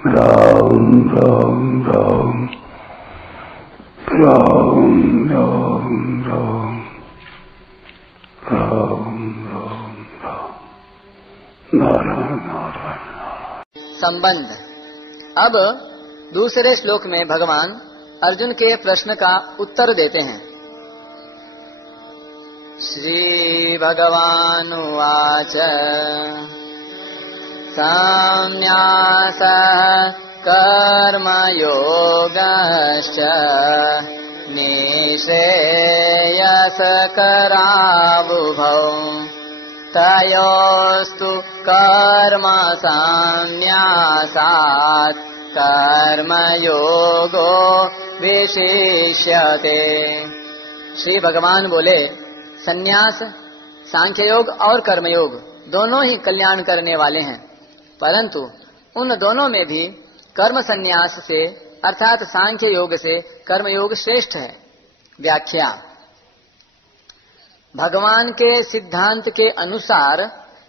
राम राम राम राम राम राम राम राम राम नारायण नारायण। संबंध। अब दूसरे श्लोक में भगवान अर्जुन के प्रश्न का उत्तर देते हैं। श्री भगवानुवाच संन्यासः कर्मयोगश्च निःश्रेयसकरावुभौ तयोस्तु कर्म संन्यासात् कर्मयोगो विशिष्यते। श्री भगवान बोले, संन्यास, सांख्ययोग और कर्मयोग दोनों ही कल्याण करने वाले हैं, परंतु उन दोनों में भी कर्म संन्यास से अर्थात सांख्य योग से कर्मयोग श्रेष्ठ है। व्याख्या। भगवान के सिद्धांत के अनुसार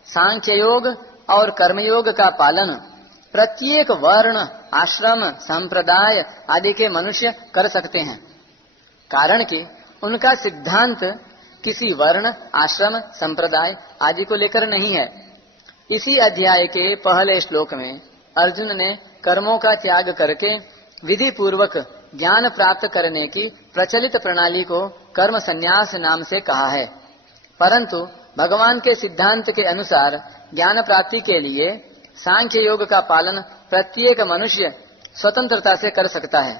सांख्य योग और कर्मयोग का पालन प्रत्येक वर्ण, आश्रम, संप्रदाय आदि के मनुष्य कर सकते हैं, कारण कि उनका सिद्धांत किसी वर्ण, आश्रम, संप्रदाय आदि को लेकर नहीं है। इसी अध्याय के पहले श्लोक में अर्जुन ने कर्मों का त्याग करके विधि पूर्वक ज्ञान प्राप्त करने की प्रचलित प्रणाली को कर्म संन्यास नाम से कहा है, परंतु भगवान के सिद्धांत के अनुसार ज्ञान प्राप्ति के लिए सांख्य योग का पालन प्रत्येक मनुष्य स्वतंत्रता से कर सकता है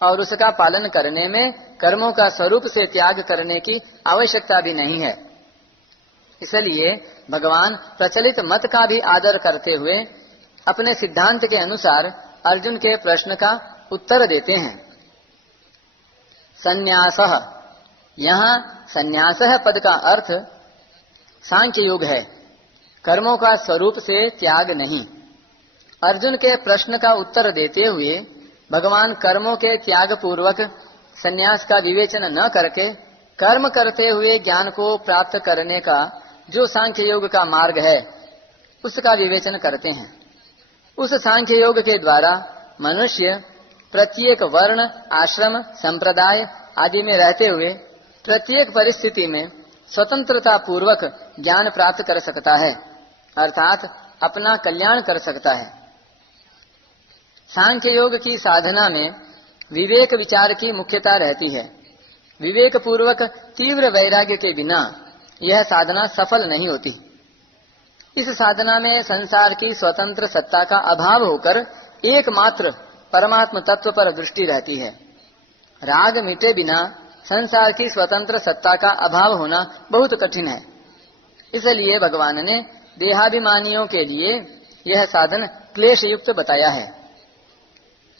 और उसका पालन करने में कर्मों का स्वरूप से त्याग करने की आवश्यकता भी नहीं है। इसलिए भगवान प्रचलित मत का भी आदर करते हुए अपने सिद्धांत के अनुसार अर्जुन के प्रश्न का उत्तर देते हैं। संन्यासः, यहाँ संन्यासः पद का अर्थ सांख्य योग है, कर्मों का स्वरूप से त्याग नहीं। अर्जुन के प्रश्न का उत्तर देते हुए भगवान कर्मों के त्याग पूर्वक संन्यास का विवेचन न करके कर्म करते हुए ज्ञान को प्राप्त करने का जो सांख्य योग का मार्ग है उसका विवेचन करते हैं। उस सांख्य योग के द्वारा मनुष्य प्रत्येक वर्ण, आश्रम, संप्रदाय आदि में रहते हुए प्रत्येक परिस्थिति में स्वतंत्रता पूर्वक ज्ञान प्राप्त कर सकता है, अर्थात अपना कल्याण कर सकता है। सांख्य योग की साधना में विवेक विचार की मुख्यता रहती है। विवेक पूर्वक तीव्र वैराग्य के बिना यह साधना सफल नहीं होती। इस साधना में संसार की स्वतंत्र सत्ता का अभाव होकर एकमात्र परमात्म तत्व पर दृष्टि रहती है। राग मिटे बिना संसार की स्वतंत्र सत्ता का अभाव होना बहुत कठिन है। इसलिए भगवान ने देहाभिमानियों के लिए यह साधन क्लेश युक्त बताया है।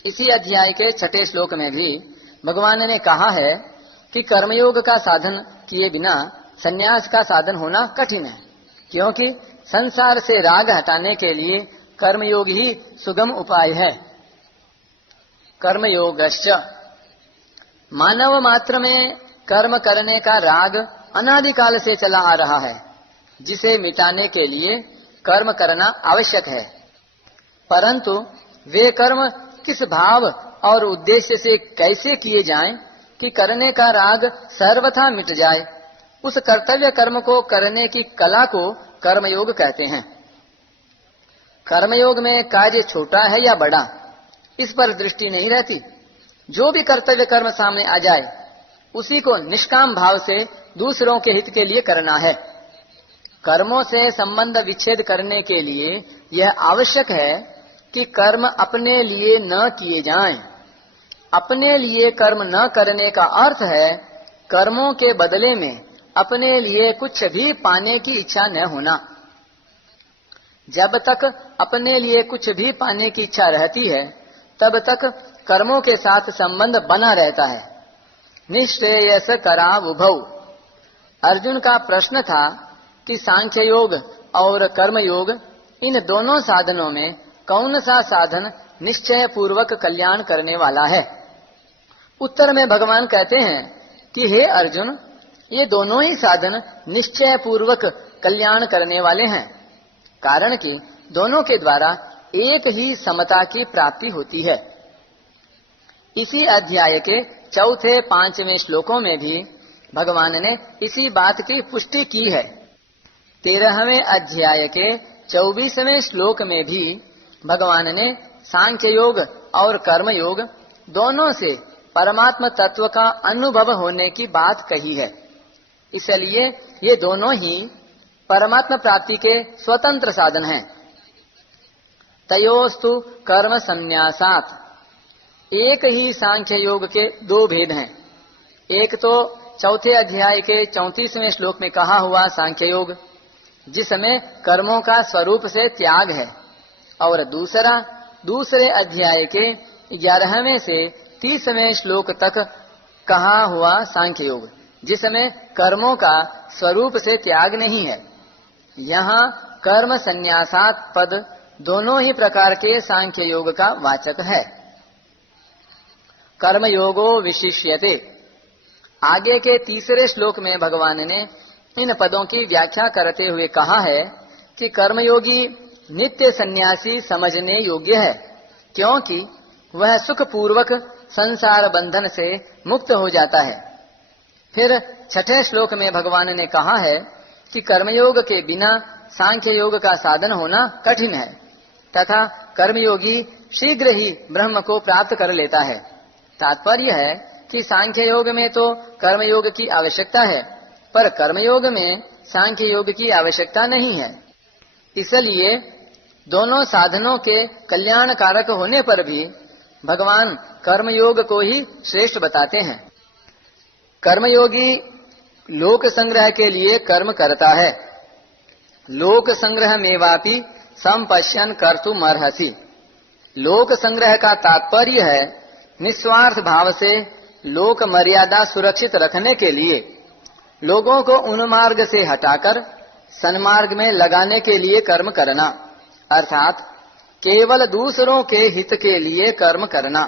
इसी अध्याय के 6 श्लोक में भी भगवान ने कहा है कि कर्मयोग का साधन किए बिना संन्यास का साधन होना कठिन है, क्योंकि संसार से राग हटाने के लिए कर्मयोग ही सुगम उपाय है। कर्मयोगश्च, मानव मात्र में कर्म करने का राग अनादिकाल से चला आ रहा है, जिसे मिटाने के लिए कर्म करना आवश्यक है। परंतु वे कर्म किस भाव और उद्देश्य से कैसे किए जाएं कि करने का राग सर्वथा मिट जाए, उस कर्तव्य कर्म को करने की कला को कर्मयोग कहते हैं। कर्मयोग में कार्य छोटा है या बड़ा, इस पर दृष्टि नहीं रहती। जो भी कर्तव्य कर्म सामने आ जाए उसी को निष्काम भाव से दूसरों के हित के लिए करना है। कर्मों से संबंध विच्छेद करने के लिए यह आवश्यक है कि कर्म अपने लिए न किए जाएं। अपने लिए कर्म न करने का अर्थ है कर्मों के बदले में अपने लिए कुछ भी पाने की इच्छा न होना। जब तक अपने लिए कुछ भी पाने की इच्छा रहती है तब तक कर्मों के साथ संबंध बना रहता है। निःश्रेयस करावुभौ। अर्जुन का प्रश्न था कि सांख्य योग और कर्म योग, इन दोनों साधनों में कौन सा साधन निश्चय पूर्वक कल्याण करने वाला है। उत्तर में भगवान कहते हैं कि हे अर्जुन, ये दोनों ही साधन निश्चय पूर्वक कल्याण करने वाले हैं, कारण कि दोनों के द्वारा एक ही समता की प्राप्ति होती है। इसी अध्याय के चौथे 5वें श्लोकों में भी भगवान ने इसी बात की पुष्टि की है। 13वें अध्याय के 24वें श्लोक में भी भगवान ने सांख्य योग और कर्म योग दोनों से परमात्म तत्व का अनुभव होने की बात कही है। इसलिए ये दोनों ही परमात्म प्राप्ति के स्वतंत्र साधन हैं। तयोस्तु कर्म संन्यासात्, एक ही सांख्य योग के दो भेद हैं। एक तो चौथे अध्याय के 34वें श्लोक में कहा हुआ सांख्य योग, जिसमें कर्मों का स्वरूप से त्याग है, और दूसरा दूसरे अध्याय के 11वें से 30वें श्लोक तक कहा हुआ सांख्य योग, जिसमें कर्मों का स्वरूप से त्याग नहीं है। यहाँ कर्म संन्यासात् पद दोनों ही प्रकार के सांख्य योग का वाचक है। कर्म योगो विशिष्यते, आगे के तीसरे श्लोक में भगवान ने इन पदों की व्याख्या करते हुए कहा है कि कर्मयोगी नित्य सन्यासी समझने योग्य है, क्योंकि वह सुख पूर्वक संसार बंधन से मुक्त हो जाता है। फिर छठे श्लोक में भगवान ने कहा है कि कर्मयोग के बिना सांख्य योग का साधन होना कठिन है, तथा कर्मयोगी शीघ्र ही ब्रह्म को प्राप्त कर लेता है। तात्पर्य है कि सांख्य योग में तो कर्मयोग की आवश्यकता है, पर कर्मयोग में सांख्य योग की आवश्यकता नहीं है। इसलिए दोनों साधनों के कल्याण कारक होने पर भी भगवान कर्मयोग को ही श्रेष्ठ बताते हैं। कर्मयोगी लोक संग्रह के लिए कर्म करता है। लोक संग्रह मेवापि संपश्यन कर्तुम अर्हसि। लोक संग्रह का तात्पर्य है निस्वार्थ भाव से लोक मर्यादा सुरक्षित रखने के लिए लोगों को उन मार्ग से हटाकर सन्मार्ग में लगाने के लिए कर्म करना, अर्थात केवल दूसरों के हित के लिए कर्म करना।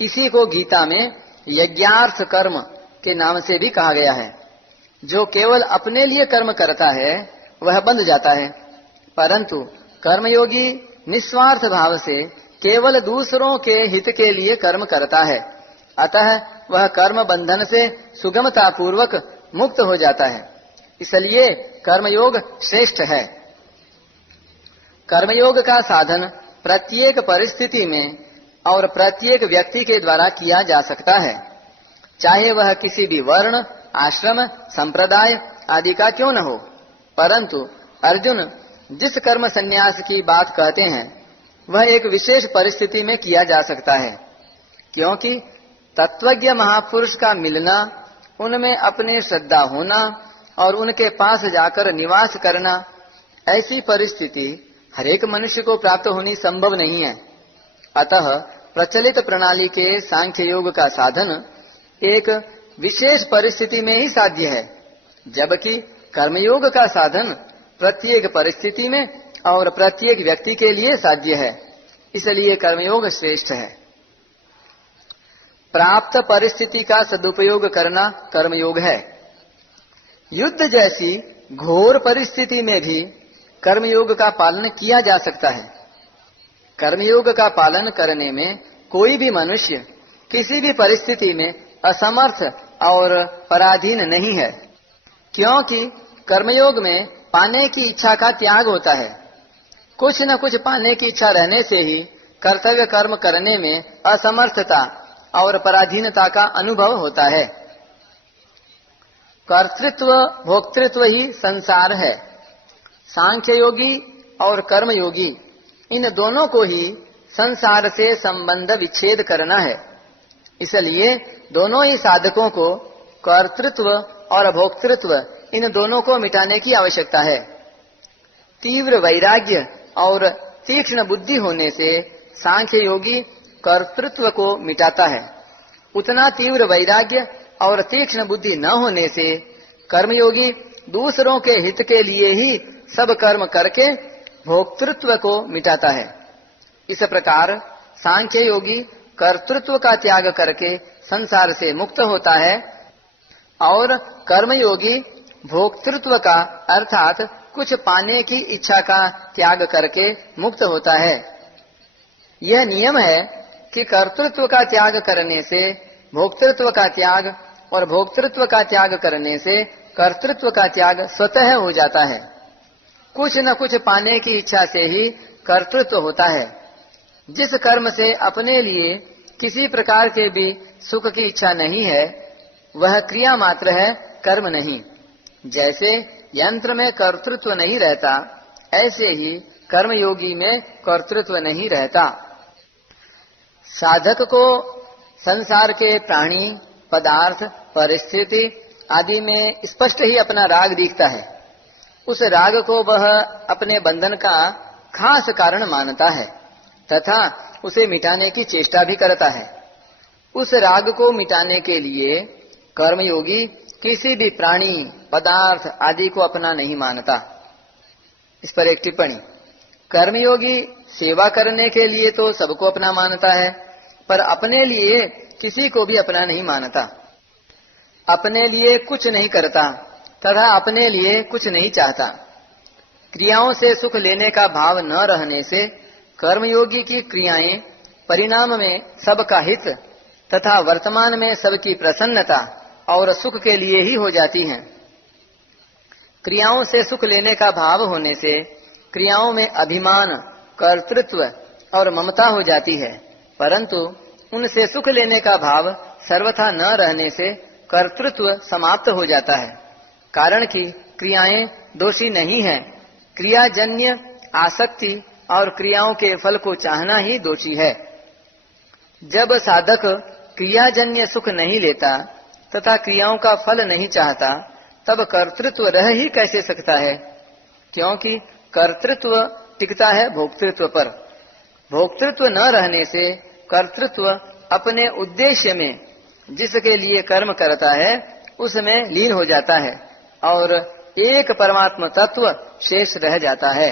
इसी को गीता में यज्ञार्थ कर्म के नाम से भी कहा गया है। जो केवल अपने लिए कर्म करता है वह बंध जाता है, परंतु कर्मयोगी निस्वार्थ भाव से केवल दूसरों के हित के लिए कर्म करता है, अतः वह कर्म बंधन से सुगमता पूर्वक मुक्त हो जाता है। इसलिए कर्मयोग श्रेष्ठ है। कर्मयोग का साधन प्रत्येक परिस्थिति में और प्रत्येक व्यक्ति के द्वारा किया जा सकता है, चाहे वह किसी भी वर्ण, आश्रम, संप्रदाय आदि का क्यों न हो। परंतु अर्जुन जिस कर्म संन्यास की बात कहते हैं वह एक विशेष परिस्थिति में किया जा सकता है, क्योंकि तत्वज्ञ महापुरुष का मिलना, उनमें अपने श्रद्धा होना और उनके पास जाकर निवास करना, ऐसी परिस्थिति हरेक मनुष्य को प्राप्त होनी संभव नहीं है। अतः प्रचलित प्रणाली के सांख्य योग का साधन एक विशेष परिस्थिति में ही साध्य है, जबकि कर्मयोग का साधन प्रत्येक परिस्थिति में और प्रत्येक व्यक्ति के लिए साध्य है। इसलिए कर्मयोग श्रेष्ठ है। प्राप्त परिस्थिति का सदुपयोग करना कर्मयोग है। युद्ध जैसी घोर परिस्थिति में भी कर्मयोग का पालन किया जा सकता है। कर्मयोग का पालन करने में कोई भी मनुष्य किसी भी परिस्थिति में असमर्थ और पराधीन नहीं है, क्योंकि कर्मयोग में पाने की इच्छा का त्याग होता है। कुछ न कुछ पाने की इच्छा रहने से ही कर्तव्य कर्म करने में असमर्थता और पराधीनता का अनुभव होता है। कर्तृत्व भोक्तृत्व ही संसार है। सांख्य योगी और कर्मयोगी इन दोनों को ही संसार से संबंध विच्छेद करना है। इसलिए दोनों ही साधकों को कर्तृत्व और भोक्तृत्व इन दोनों को मिटाने की आवश्यकता है। तीव्र वैराग्य और तीक्ष्ण बुद्धि होने से सांख्य योगी कर्तृत्व को मिटाता है। उतना तीव्र वैराग्य और तीक्ष्ण बुद्धि न होने से कर्मयोगी दूसरों के हित के लिए ही सब कर्म करके भोक्तृत्व को मिटाता है। इस प्रकार सांख्य योगी कर्तृत्व का त्याग करके संसार से मुक्त होता है और कर्मयोगी भोक्तृत्व का अर्थात कुछ पाने की इच्छा का त्याग करके मुक्त होता है। यह नियम है कि कर्तृत्व का त्याग करने से भोक्तृत्व का त्याग और भोक्तृत्व का त्याग करने से कर्तृत्व का त्याग स्वतः हो जाता है। कुछ न कुछ पाने की इच्छा से ही कर्तृत्व होता है। जिस कर्म से अपने लिए किसी प्रकार के भी सुख की इच्छा नहीं है वह क्रिया मात्र है, कर्म नहीं। जैसे यंत्र में कर्तृत्व नहीं रहता ऐसे ही कर्मयोगी में कर्तृत्व नहीं रहता। साधक को संसार के प्राणी, पदार्थ, परिस्थिति आदि में स्पष्ट ही अपना राग दिखता है। उस राग को वह अपने बंधन का खास कारण मानता है तथा उसे मिटाने की चेष्टा भी करता है। उस राग को मिटाने के लिए कर्मयोगी किसी भी प्राणी, पदार्थ आदि को अपना नहीं मानता। इस पर एक टिप्पणी। कर्मयोगी सेवा करने के लिए तो सबको अपना मानता है, पर अपने लिए किसी को भी अपना नहीं मानता। अपने लिए कुछ नहीं करता तथा अपने लिए कुछ नहीं चाहता। क्रियाओं से सुख लेने का भाव न रहने से कर्मयोगी की क्रियाएं परिणाम में सबका हित तथा वर्तमान में सबकी प्रसन्नता और सुख के लिए ही हो जाती हैं। क्रियाओं से सुख लेने का भाव होने से क्रियाओं में अभिमान, कर्तृत्व और ममता हो जाती है, परंतु उनसे सुख लेने का भाव सर्वथा न रहने से कर्तृत्व समाप्त हो जाता है। कारण कि क्रियाएं दोषी नहीं है, क्रियाजन्य आसक्ति और क्रियाओं के फल को चाहना ही दोषी है। जब साधक क्रियाजन्य सुख नहीं लेता तथा क्रियाओं का फल नहीं चाहता तब कर्तृत्व रह ही कैसे सकता है, क्योंकि कर्तृत्व टिकता है भोक्तृत्व पर। भोक्तृत्व न रहने से कर्तृत्व अपने उद्देश्य में जिसके लिए कर्म करता है उसमें लीन हो जाता है और एक परमात्मा तत्व शेष रह जाता है।